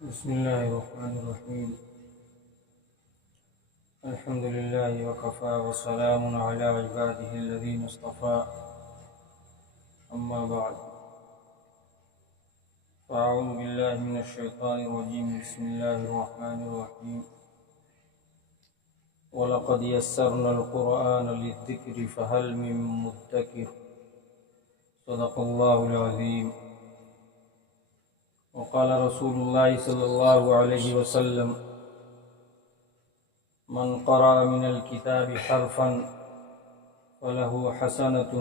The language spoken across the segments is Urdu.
بسم الله الرحمن الرحيم. الحمد لله وكفى وسلام على عباده الذين اصطفى. أما بعد، فأعوذ بالله من الشيطان الرجيم. بسم الله الرحمن الرحيم. ولقد يسرنا القرآن للذكر فهل من مدكر. صدق الله العظيم. وقال رسول الله صلى الله عليه وسلم: من قرأ من الكتاب حرفا فله حسنة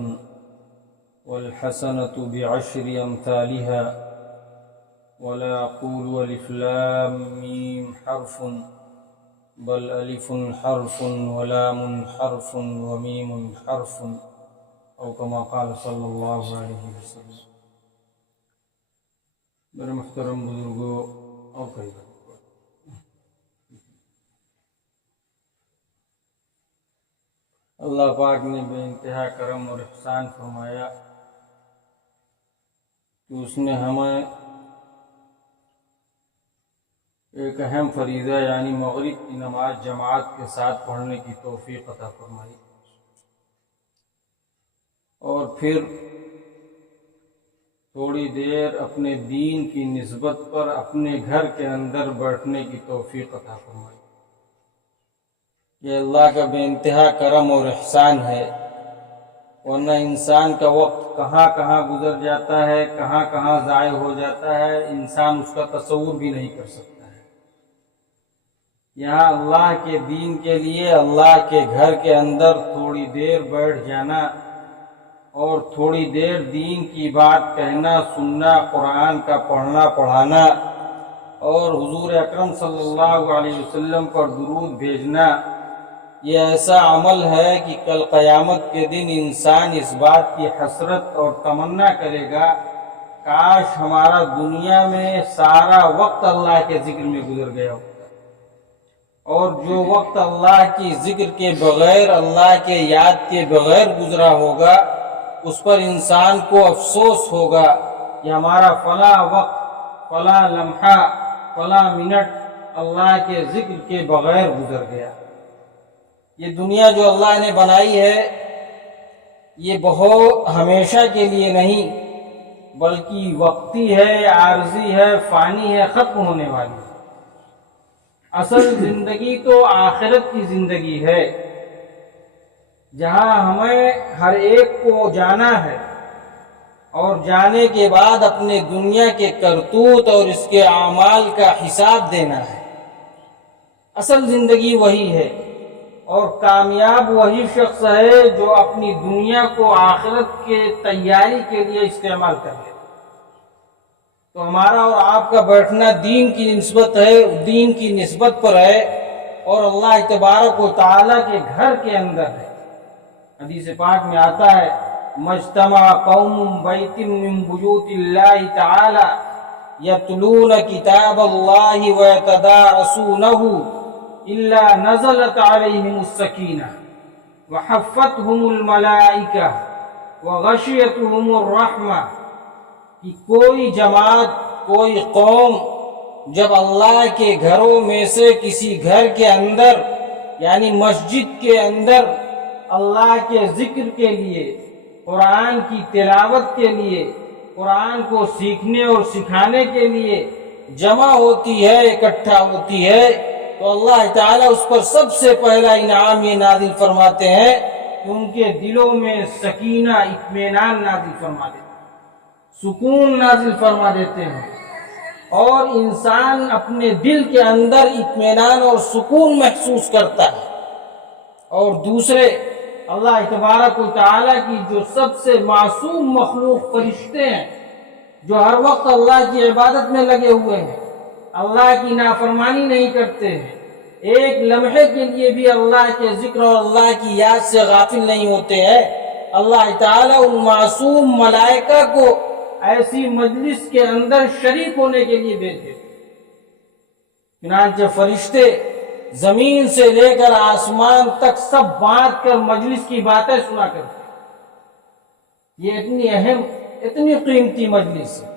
والحسنة بعشر أمثالها ولا أقول ألف لام ميم حرف بل ألف حرف ولام حرف وميم حرف أو كما قال صلی اللہ علیہ وسلم. میرے محترم بزرگوں اور کئی بات، اللہ پاک نے بے انتہا کرم اور احسان فرمایا کہ اس نے ہمیں ایک اہم فریضہ یعنی مغرب کی نماز جماعت کے ساتھ پڑھنے کی توفیق عطا فرمائی، اور پھر تھوڑی دیر اپنے دین کی نسبت پر اپنے گھر کے اندر بیٹھنے کی توفیق عطا فرمائی. یہ اللہ کا بے انتہا کرم اور احسان ہے، ورنہ انسان کا وقت کہاں کہاں گزر جاتا ہے، کہاں کہاں ضائع ہو جاتا ہے، انسان اس کا تصور بھی نہیں کر سکتا ہے. یہاں اللہ کے دین کے لیے اللہ کے گھر کے اندر تھوڑی دیر بیٹھ جانا اور تھوڑی دیر دین کی بات کہنا سننا، قرآن کا پڑھنا پڑھانا اور حضور اکرم صلی اللہ علیہ وسلم پر درود بھیجنا، یہ ایسا عمل ہے کہ کل قیامت کے دن انسان اس بات کی حسرت اور تمنا کرے گا کاش ہمارا دنیا میں سارا وقت اللہ کے ذکر میں گزر گیا ہوتا. اور جو وقت اللہ کی ذکر کے بغیر، اللہ کے یاد کے بغیر گزرا ہوگا، اس پر انسان کو افسوس ہوگا کہ ہمارا فلاں وقت، فلاں لمحہ، فلاں منٹ اللہ کے ذکر کے بغیر گزر گیا. یہ دنیا جو اللہ نے بنائی ہے یہ بہت ہمیشہ کے لیے نہیں بلکہ وقتی ہے، عارضی ہے، فانی ہے، ختم ہونے والی ہے. اصل زندگی تو آخرت کی زندگی ہے، جہاں ہمیں ہر ایک کو جانا ہے اور جانے کے بعد اپنے دنیا کے کرتوت اور اس کے اعمال کا حساب دینا ہے. اصل زندگی وہی ہے، اور کامیاب وہی شخص ہے جو اپنی دنیا کو آخرت کے تیاری کے لیے استعمال کر لے. تو ہمارا اور آپ کا بیٹھنا دین کی نسبت ہے، دین کی نسبت پر ہے، اور اللہ تبارک و تعالیٰ کے گھر کے اندر ہے. حدیث پاک میں آتا ہے: مجتمع قوم بیت من بیوت اللہ تعالی یتلون کتاب اللہ ویتدارسونہ الا نزلت علیہم السکینہ وحفتہم الملائکہ وغشیتہم الرحمہ. کہ کوئی جماعت، کوئی قوم جب اللہ کے گھروں میں سے کسی گھر کے اندر یعنی مسجد کے اندر اللہ کے ذکر کے لیے، قرآن کی تلاوت کے لیے، قرآن کو سیکھنے اور سکھانے کے لیے جمع ہوتی ہے، اکٹھا ہوتی ہے، تو اللہ تعالیٰ اس پر سب سے پہلا انعام یہ نازل فرماتے ہیں کہ ان کے دلوں میں سکینہ، اطمینان نازل فرما دیتے ہیں، سکون نازل فرما دیتے ہیں، اور انسان اپنے دل کے اندر اطمینان اور سکون محسوس کرتا ہے. اور دوسرے اللہ تبارک و تعالیٰ کی جو سب سے معصوم مخلوق فرشتے ہیں، جو ہر وقت اللہ کی عبادت میں لگے ہوئے ہیں، اللہ کی نافرمانی نہیں کرتے ہیں، ایک لمحے کے لیے بھی اللہ کے ذکر اور اللہ کی یاد سے غافل نہیں ہوتے ہیں، اللہ تعالیٰ ان معصوم ملائکہ کو ایسی مجلس کے اندر شریک ہونے کے لیے بھیجتے. چنانچہ فرشتے زمین سے لے کر آسمان تک سب بانٹ کر مجلس کی باتیں سنا کرتے. یہ اتنی اہم، اتنی قیمتی مجلس ہے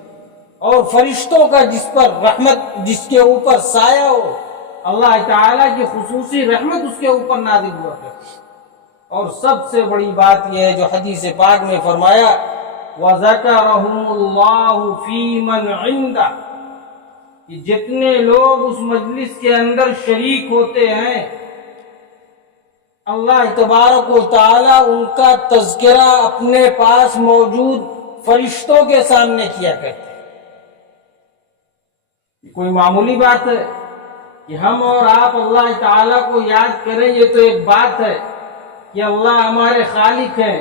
اور فرشتوں کا جس پر رحمت، جس کے اوپر سایہ ہو، اللہ تعالیٰ کی خصوصی رحمت اس کے اوپر نازل ہوا کرتی۔ اور سب سے بڑی بات یہ ہے جو حدیث پاک میں فرمایا وَذَكَرَهُمُ اللَّهُ فِي مَنْ عِنْدَهُ، کہ جتنے لوگ اس مجلس کے اندر شریک ہوتے ہیں اللہ تبارک و تعالی ان کا تذکرہ اپنے پاس موجود فرشتوں کے سامنے کیا کرتے ہیں۔ یہ کوئی معمولی بات ہے کہ ہم اور آپ اللہ تعالیٰ کو یاد کریں، یہ تو ایک بات ہے کہ اللہ ہمارے خالق ہیں،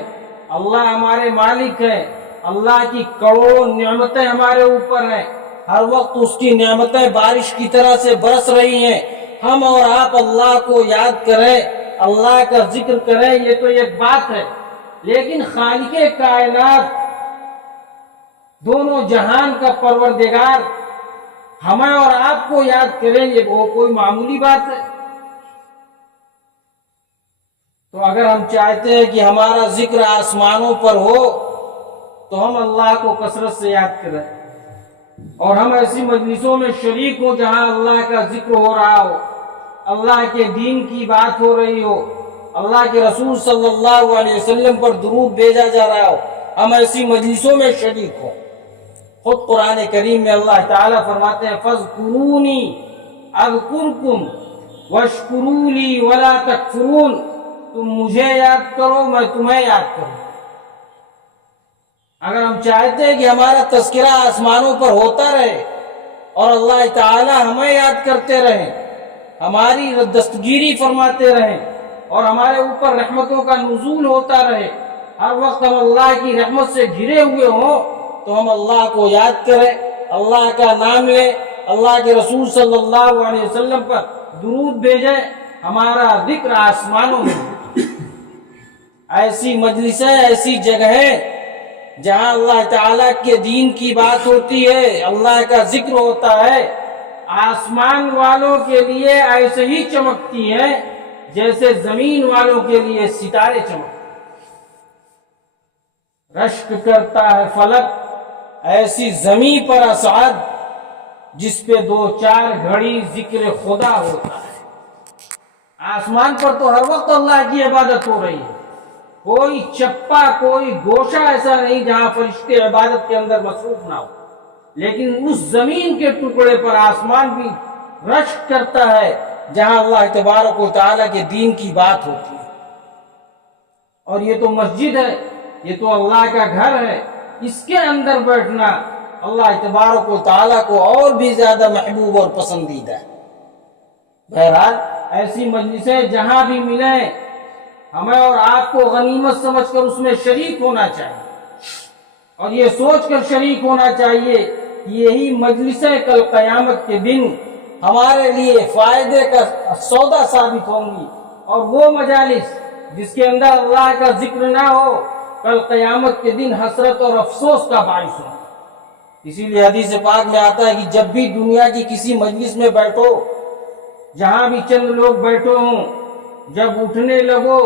اللہ ہمارے مالک ہیں، اللہ کی کروڑوں نعمتیں ہمارے اوپر ہیں، ہر وقت اس کی نعمتیں بارش کی طرح سے برس رہی ہیں، ہم اور آپ اللہ کو یاد کریں، اللہ کا ذکر کریں، یہ تو ایک بات ہے، لیکن خالق کائنات دونوں جہان کا پروردگار ہمیں اور آپ کو یاد کریں، یہ وہ کوئی معمولی بات ہے؟ تو اگر ہم چاہتے ہیں کہ ہمارا ذکر آسمانوں پر ہو تو ہم اللہ کو کثرت سے یاد کریں، اور ہم ایسی مجلسوں میں شریک ہوں جہاں اللہ کا ذکر ہو رہا ہو، اللہ کے دین کی بات ہو رہی ہو، اللہ کے رسول صلی اللہ علیہ وسلم پر درود بھیجا جا رہا ہو، ہم ایسی مجلسوں میں شریک ہوں۔ خود قرآن کریم میں اللہ تعالیٰ فرماتے ہیں فَاذْكُرُونِي أَذْكُرْكُمْ وَاشْكُرُوا لِي وَلَا تَكْفُرُونَ، تم مجھے یاد کرو میں تمہیں یاد کروں۔ اگر ہم چاہتے ہیں کہ ہمارا تذکرہ آسمانوں پر ہوتا رہے اور اللہ تعالی ہمیں یاد کرتے رہیں، ہماری دستگیری فرماتے رہیں اور ہمارے اوپر رحمتوں کا نزول ہوتا رہے، ہر وقت ہم اللہ کی رحمت سے گھرے ہوئے ہوں، تو ہم اللہ کو یاد کریں، اللہ کا نام لیں، اللہ کے رسول صلی اللہ علیہ وسلم پر درود بھیجیں، ہمارا ذکر آسمانوں میں۔ ایسی مجلسیں، ایسی جگہیں جہاں اللہ تعالیٰ کے دین کی بات ہوتی ہے، اللہ کا ذکر ہوتا ہے، آسمان والوں کے لیے ایسے ہی چمکتی ہیں جیسے زمین والوں کے لیے ستارے چمکتے ہیں۔ رشک کرتا ہے فلک ایسی زمین پر اسعد جس پہ دو چار گھڑی ذکر خدا ہوتا ہے۔ آسمان پر تو ہر وقت اللہ کی عبادت ہو رہی ہے، کوئی چپا، کوئی گوشہ ایسا نہیں جہاں فرشتے عبادت کے اندر مصروف نہ ہو، لیکن اس زمین کے ٹکڑے پر آسمان بھی رشک کرتا ہے جہاں اللہ تبارک و تعالیٰ کے دین کی بات ہوتی ہے۔ اور یہ تو مسجد ہے، یہ تو اللہ کا گھر ہے، اس کے اندر بیٹھنا اللہ تبارک و تعالیٰ کو اور بھی زیادہ محبوب اور پسندیدہ ہے۔ بہرحال ایسی مجلسیں جہاں بھی ملیں ہمیں اور آپ کو غنیمت سمجھ کر اس میں شریک ہونا چاہیے، اور یہ سوچ کر شریک ہونا چاہیے کہ یہی مجلسیں کل قیامت کے دن ہمارے لیے فائدے کا سودا ثابت ہوں گی، اور وہ مجالس جس کے اندر اللہ کا ذکر نہ ہو کل قیامت کے دن حسرت اور افسوس کا باعث ہو۔ اسی لیے حدیث پاک میں آتا ہے کہ جب بھی دنیا کی کسی مجلس میں بیٹھو، جہاں بھی چند لوگ بیٹھے ہوں، جب اٹھنے لگو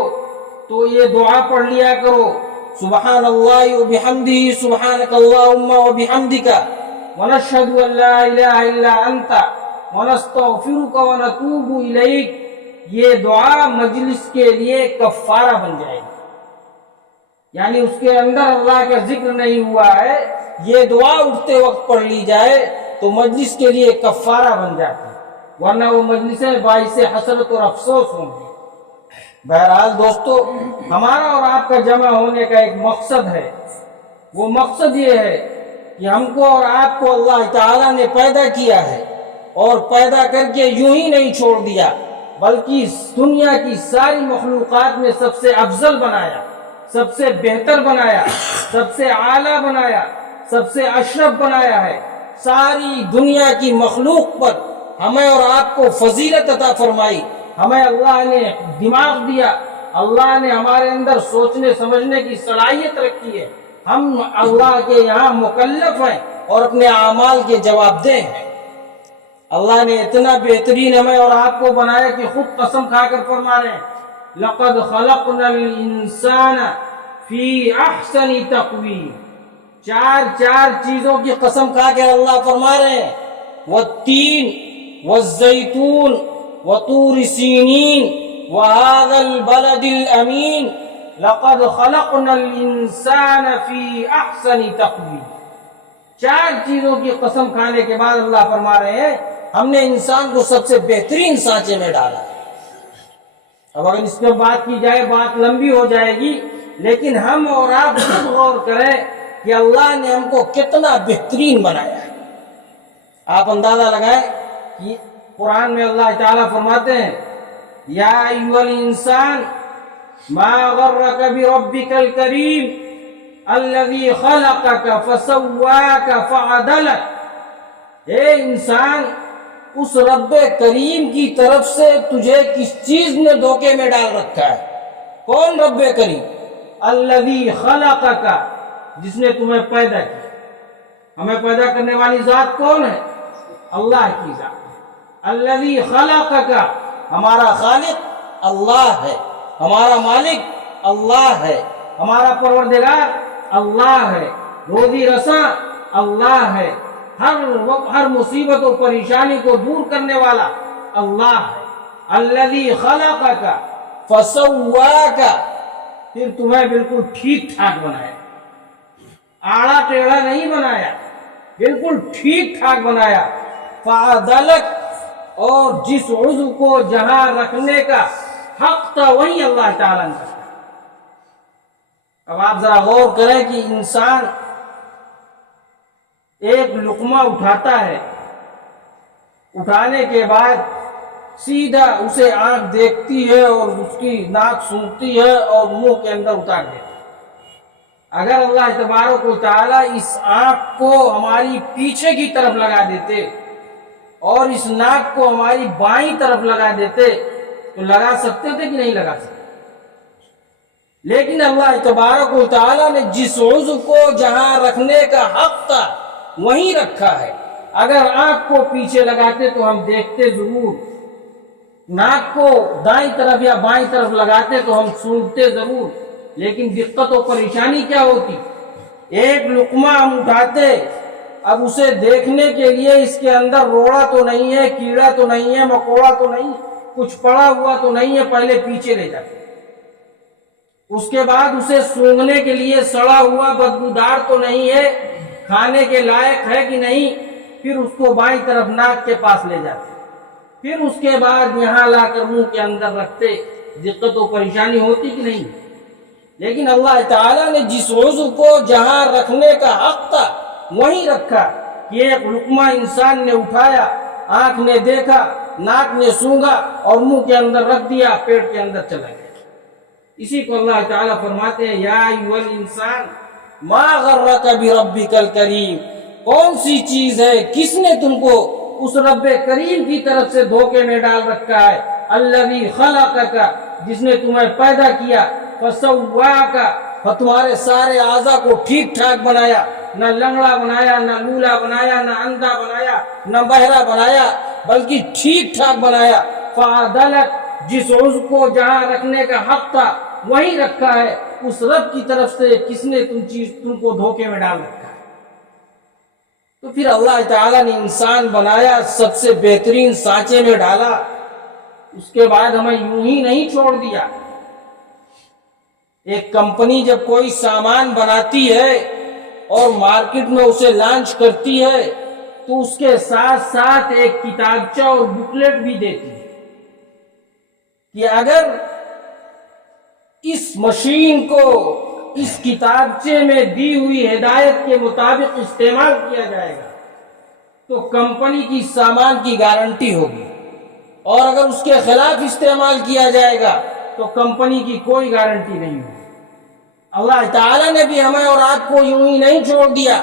تو یہ دعا پڑھ لیا کرو سبحان اللہ وبحمدہ سبحانک اللہم وبحمدک ونشہد ان لا الہ الا انت ونستغفرک ونتوب الیک۔ یہ دعا مجلس کے لیے کفارہ بن جائے گی، یعنی اس کے اندر اللہ کا ذکر نہیں ہوا ہے، یہ دعا اٹھتے وقت پڑھ لی جائے تو مجلس کے لیے کفارہ بن جاتی ہے، ورنہ وہ مجلسیں باعث حسرت اور افسوس ہوں گی۔ بہرحال دوستو، ہمارا اور آپ کا جمع ہونے کا ایک مقصد ہے، وہ مقصد یہ ہے کہ ہم کو اور آپ کو اللہ تعالیٰ نے پیدا کیا ہے، اور پیدا کر کے یوں ہی نہیں چھوڑ دیا بلکہ دنیا کی ساری مخلوقات میں سب سے افضل بنایا، سب سے بہتر بنایا، سب سے اعلیٰ بنایا، سب سے اشرف بنایا ہے۔ ساری دنیا کی مخلوق پر ہمیں اور آپ کو فضیلت عطا فرمائی، ہمیں اللہ نے دماغ دیا، اللہ نے ہمارے اندر سوچنے سمجھنے کی صلاحیت رکھی ہے، ہم اللہ کے یہاں مکلف ہیں اور اپنے اعمال کے جواب دہ ہیں۔ اللہ نے اتنا بہترین ہمیں اور آپ کو بنایا کہ خود قسم کھا کر فرما رہے ہیں لَقَدْ خَلَقْنَا الْإِنسَانَ فِي أَحْسَنِ تَقْوِيمٍ، چار چیزوں کی قسم کھا کے اللہ فرما رہے ہیں، والتین والزیتون وطور سینین وهذا البلد الامین لقد خلقنا الانسان فی احسن تقویم۔ چار چیزوں کی قسم کھانے کے بعد اللہ فرما رہے ہیں ہم نے انسان کو سب سے بہترین سانچے میں ڈالا۔ اب اگر اس پہ بات کی جائے بات لمبی ہو جائے گی، لیکن ہم اور آپ خود غور کریں کہ اللہ نے ہم کو کتنا بہترین بنایا ہے۔ آپ اندازہ لگائیں کہ قرآن میں اللہ تعالیٰ فرماتے ہیں یا ایھا الانسان ما غرک بربک الکریم الذی خلقک فسواک فعدلک۔ اے انسان، اس رب کریم کی طرف سے تجھے کس چیز نے دھوکے میں ڈال رکھا ہے؟ کون رب کریم؟ الذی خلقک، جس نے تمہیں پیدا کیا۔ ہمیں پیدا کرنے والی ذات کون ہے؟ اللہ کی ذات۔ الذی خلقک، ہمارا خالق اللہ ہے، ہمارا مالک اللہ ہے، ہمارا پروردگار اللہ ہے، روزی رساں اللہ ہے، ہر مصیبت و پریشانی کو دور کرنے والا اللہ ہے۔ الذی خلقک فسواک، پھر تمہیں بالکل ٹھیک ٹھاک بنایا، آڑا ٹیڑھا نہیں بنایا، بالکل ٹھیک ٹھاک بنایا۔ فعدلک، اور جس عضو کو جہاں رکھنے کا حق تھا وہی اللہ تعالیٰ نے رکھا۔ اب آپ ذرا غور کریں کہ انسان ایک لقمہ اٹھاتا ہے، اٹھانے کے بعد سیدھا اسے آنکھ دیکھتی ہے اور اس کی ناک سونگتی ہے اور منہ کے اندر اتار دیتی ہے۔ اگر اللہ تبارک و تعالیٰ اس آنکھ کو ہماری پیچھے کی طرف لگا دیتے اور اس ناک کو ہماری بائیں طرف لگا دیتے تو لگا سکتے تھے کہ نہیں لگا سکتے؟ لیکن اللہ تبارک و تعالیٰ نے جس عضو کو جہاں رکھنے کا حق تھا وہیں رکھا ہے۔ اگر آنکھ کو پیچھے لگاتے تو ہم دیکھتے ضرور، ناک کو دائیں طرف یا بائیں طرف لگاتے تو ہم سونگتے ضرور، لیکن دقت و پریشانی کیا ہوتی؟ ایک لقمہ ہم اٹھاتے، اب اسے دیکھنے کے لیے اس کے اندر روڑا تو نہیں ہے، کیڑا تو نہیں ہے، مکوڑا تو نہیں، کچھ پڑا ہوا تو نہیں ہے، پہلے پیچھے لے جاتے۔ اس کے بعد اسے سونگھنے کے لیے سڑا ہوا بدبودار تو نہیں ہے، کھانے کے لائق ہے کہ نہیں، پھر اس کو بائیں طرف ناک کے پاس لے جاتے، پھر اس کے بعد یہاں لا کر منہ کے اندر رکھتے۔ دقت و پریشانی ہوتی کہ نہیں؟ لیکن اللہ تعالیٰ نے جس عضو کو جہاں رکھنے کا حق تھا وہیں رکھا کہ ایک لقمہ انسان نے اٹھایا، آنکھ نے دیکھا، ناک نے سونگا اور منہ کے اندر رکھ دیا، پیٹ کے اندر چلا گیا۔ اسی کو اللہ تعالیٰ فرماتے ہیں یا ایھا الانسان ما غرک بربک الکریم، کون سی چیز ہے، کس نے تم کو اس رب کریم کی طرف سے دھوکے میں ڈال رکھا ہے؟ الذی خلقک، جس نے تمہیں پیدا کیا، فسواک، اور تمہارے سارے اعضاء کو ٹھیک ٹھاک بنایا، نہ لنگڑا بنایا، نہ لولا بنایا، نہ اندھا بنایا، نہ بہرا بنایا، بلکہ ٹھیک ٹھاک بنایا۔ فعدلک، جس عضو کو جہاں رکھنے کا حق تھا وہیں رکھا ہے۔ اس رب کی طرف سے کس نے تم کو دھوکے میں ڈال رکھا ہے؟ تو پھر اللہ تعالیٰ نے انسان بنایا، سب سے بہترین سانچے میں ڈالا، اس کے بعد ہمیں یوں ہی نہیں چھوڑ دیا۔ ایک کمپنی جب کوئی سامان بناتی ہے اور مارکیٹ میں اسے لانچ کرتی ہے تو اس کے ساتھ ساتھ ایک کتابچہ اور بکلیٹ بھی دیتی ہے کہ اگر اس مشین کو اس کتابچے میں دی ہوئی ہدایت کے مطابق استعمال کیا جائے گا تو کمپنی کی سامان کی گارنٹی ہوگی، اور اگر اس کے خلاف استعمال کیا جائے گا تو کمپنی کی کوئی گارنٹی نہیں ہوگی۔ اللہ تعالیٰ نے بھی ہمیں اور آپ کو یوں ہی نہیں چھوڑ دیا،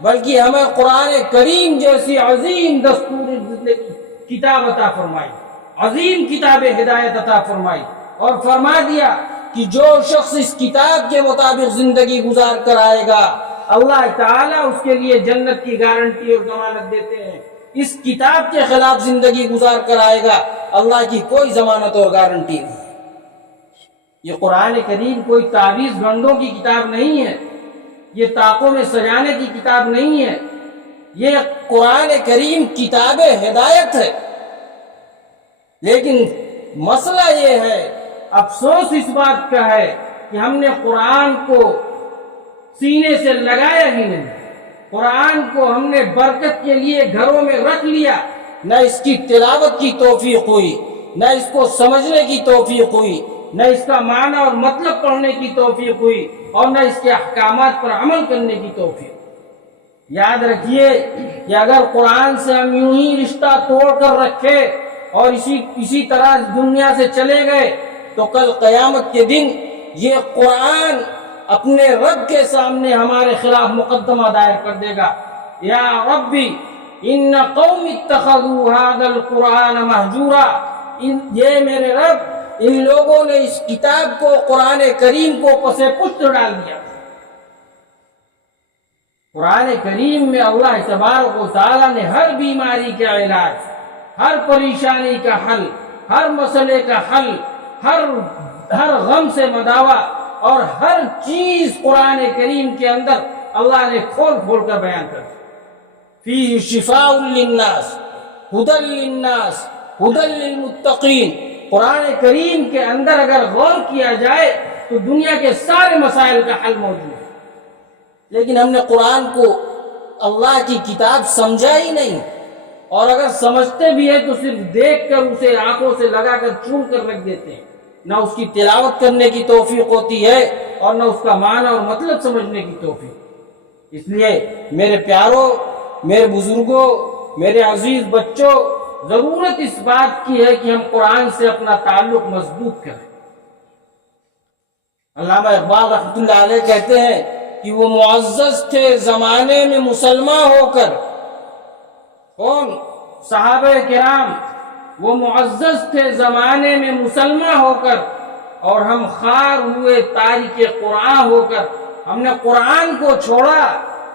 بلکہ ہمیں قرآن کریم جیسی عظیم دستور زندگی کتاب عطا فرمائی، عظیم کتاب ہدایت عطا فرمائی، اور فرما دیا کہ جو شخص اس کتاب کے مطابق زندگی گزار کر آئے گا اللہ تعالیٰ اس کے لیے جنت کی گارنٹی اور ضمانت دیتے ہیں۔ اس کتاب کے خلاف زندگی گزار کر آئے گا اللہ کی کوئی ضمانت اور گارنٹی نہیں۔ یہ قرآن کریم کوئی تعویذ گنڈوں کی کتاب نہیں ہے، یہ طاقوں میں سجانے کی کتاب نہیں ہے، یہ قرآن کریم کتاب ہدایت ہے۔ لیکن مسئلہ یہ ہے، افسوس اس بات کا ہے کہ ہم نے قرآن کو سینے سے لگایا ہی نہیں، قرآن کو ہم نے برکت کے لیے گھروں میں رکھ لیا، نہ اس کی تلاوت کی توفیق ہوئی، نہ اس کو سمجھنے کی توفیق ہوئی، نہ اس کا معنی اور مطلب پڑھنے کی توفیق ہوئی، اور نہ اس کے احکامات پر عمل کرنے کی توفیق۔ یاد رکھیے کہ اگر قرآن سے ہم یوں ہی رشتہ توڑ کر رکھے اور اسی طرح دنیا سے چلے گئے تو کل قیامت کے دن یہ قرآن اپنے رب کے سامنے ہمارے خلاف مقدمہ دائر کر دے گا، یا ربی ان قوم اتخذوا هذا القرآن مہجورا، یہ میرے رب ان لوگوں نے اس کتاب کو، قرآن کریم کو پس پشت ڈال دیا۔ قرآن کریم میں اللہ تبارک و تعالیٰ نے ہر بیماری کا علاج، ہر پریشانی کا حل، ہر مسئلے کا حل، ہر غم سے مداوا اور ہر چیز قرآن کریم کے اندر اللہ نے کھول کھول کر بیان کر دی۔ فیہ شفاء للناس ھدی للناس ھدی للمتقین، قرآن کریم کے اندر اگر غور کیا جائے تو دنیا کے سارے مسائل کا حل موجود ہے، لیکن ہم نے قرآن کو اللہ کی کتاب سمجھا ہی نہیں، اور اگر سمجھتے بھی ہیں تو صرف دیکھ کر اسے آنکھوں سے لگا کر چون کر رکھ دیتے ہیں، نہ اس کی تلاوت کرنے کی توفیق ہوتی ہے اور نہ اس کا معنی اور مطلب سمجھنے کی توفیق۔ اس لیے میرے پیاروں، میرے بزرگوں، میرے عزیز بچوں، ضرورت اس بات کی ہے کہ ہم قرآن سے اپنا تعلق مضبوط کریں۔ علامہ اقبال رحمۃ اللہ علیہ کہتے ہیں کہ وہ معزز تھے زمانے میں مسلمان ہو کر، کون؟ صحابہ کرام، وہ معزز تھے زمانے میں مسلمان ہو کر، اور ہم خوار ہوئے تارک قرآن ہو کر۔ ہم نے قرآن کو چھوڑا،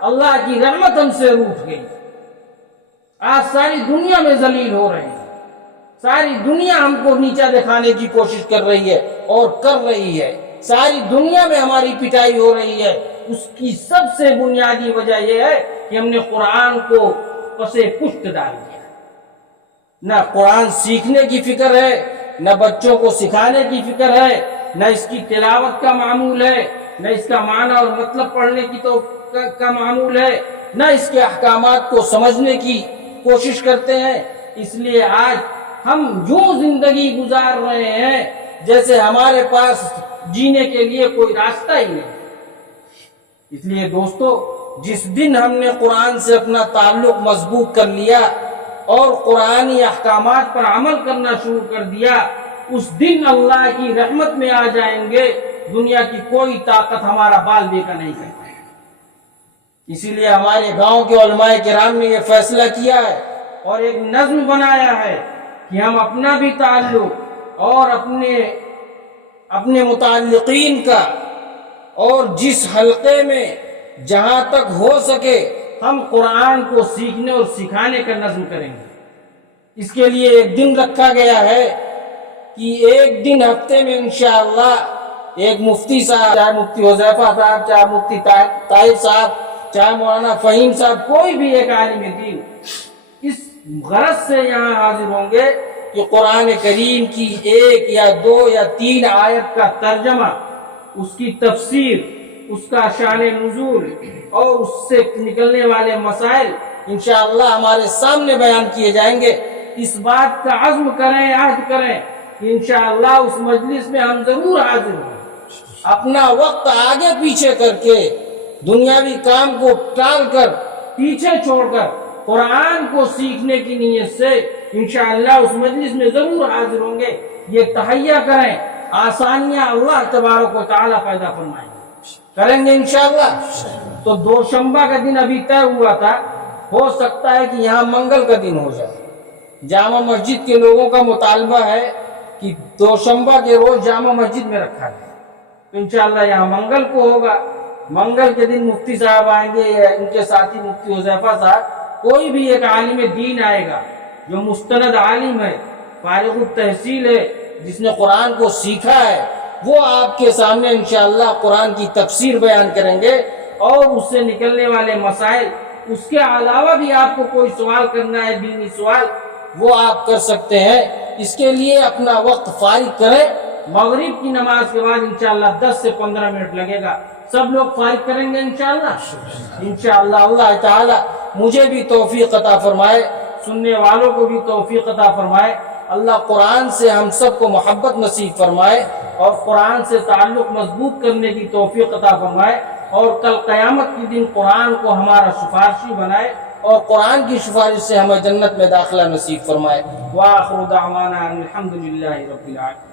اللہ کی رحمت ہم سے روٹھ گئی، آج ساری دنیا میں ذلیل ہو رہے ہیں، ساری دنیا ہم کو نیچا دکھانے کی کوشش کر رہی ہے اور کر رہی ہے، ساری دنیا میں ہماری پٹائی ہو رہی ہے۔ اس کی سب سے بنیادی وجہ یہ ہے کہ ہم نے قرآن کو پسے پشت ڈال دیا۔ نہ قرآن سیکھنے کی فکر ہے، نہ بچوں کو سکھانے کی فکر ہے، نہ اس کی تلاوت کا معمول ہے، نہ اس کا معنی اور مطلب پڑھنے کی کا معمول ہے، نہ اس کے احکامات کو سمجھنے کی کوشش کرتے ہیں۔ اس لیے آج ہم یوں زندگی گزار رہے ہیں جیسے ہمارے پاس جینے کے لیے کوئی راستہ ہی نہیں۔ اس لیے دوستو، جس دن ہم نے قرآن سے اپنا تعلق مضبوط کر لیا اور قرآنی احکامات پر عمل کرنا شروع کر دیا، اس دن اللہ کی رحمت میں آ جائیں گے، دنیا کی کوئی طاقت ہمارا بال بیکا نہیں کر پائے گا۔ اسی لیے ہمارے گاؤں کے علماء کرام نے یہ فیصلہ کیا ہے اور ایک نظم بنایا ہے کہ ہم اپنا بھی تعلق اور اپنے متعلقین کا، اور جس حلقے میں جہاں تک ہو سکے ہم قرآن کو سیکھنے اور سکھانے کا نظم کریں گے۔ اس کے لیے ایک دن رکھا گیا ہے کہ ایک دن ہفتے میں انشاءاللہ ایک مفتی صاحب، چاہے مفتی حذیفہ صاحب، چاہے مفتی طاہر صاحب، چاہے مولانا فہیم صاحب، کوئی بھی ایک عالم دین اس غرض سے یہاں حاضر ہوں گے کہ قرآن کریم کی ایک یا دو یا تین آیت کا ترجمہ، اس کی تفسیر، اس کا شان نزول اور اس سے نکلنے والے مسائل انشاءاللہ ہمارے سامنے بیان کیے جائیں گے۔ اس بات کا عزم کریں، عہد کریں کہ انشاءاللہ اس مجلس میں ہم ضرور حاضر ہوں۔ اپنا وقت آگے پیچھے کر کے، دنیاوی کام کو ٹال کر، پیچھے چھوڑ کر، قرآن کو سیکھنے کی نیت سے انشاءاللہ اس مجلس میں ضرور حاضر ہوں گے۔ یہ تہیہ کریں، آسانیاں اللہ تبارک و تعالیٰ پیدا فرمائیں گے، کریں گے انشاءاللہ۔ تو دوشنبہ کا دن ابھی طے ہوا تھا، ہو سکتا ہے کہ یہاں منگل کا دن ہو جائے۔ جامع مسجد کے لوگوں کا مطالبہ ہے کہ دوشنبہ کے روز جامع مسجد میں رکھا جائے، تو انشاءاللہ یہاں منگل کو ہوگا۔ منگل کے دن مفتی صاحب آئیں گے یا ان کے ساتھی مفتی حذیفہ صاحب، کوئی بھی ایک عالم دین آئے گا جو مستند عالم ہے، فارغ التحصیل ہے، جس نے قرآن کو سیکھا ہے، وہ آپ کے سامنے انشاءاللہ قرآن کی تفسیر بیان کریں گے اور اس سے نکلنے والے مسائل، اس کے علاوہ بھی آپ کو کوئی سوال کرنا ہے دینی سوال، وہ آپ کر سکتے ہیں۔ اس کے لیے اپنا وقت فارغ کریں۔ مغرب کی نماز کے بعد انشاءاللہ 10 سے 15 منٹ لگے گا، سب لوگ فارغ کریں گے انشاءاللہ۔ انشاءاللہ اللہ تعالی مجھے بھی توفیق عطا فرمائے، سننے والوں کو بھی توفیق عطا فرمائے۔ اللہ قرآن سے ہم سب کو محبت نصیب فرمائے اور قرآن سے تعلق مضبوط کرنے کی توفیق عطا فرمائے، اور کل قیامت کے دن قرآن کو ہمارا سفارشی بنائے اور قرآن کی سفارش سے ہمیں جنت میں داخلہ نصیب فرمائے۔ وآخر دعوانا ان الحمد للہ رب العالمین۔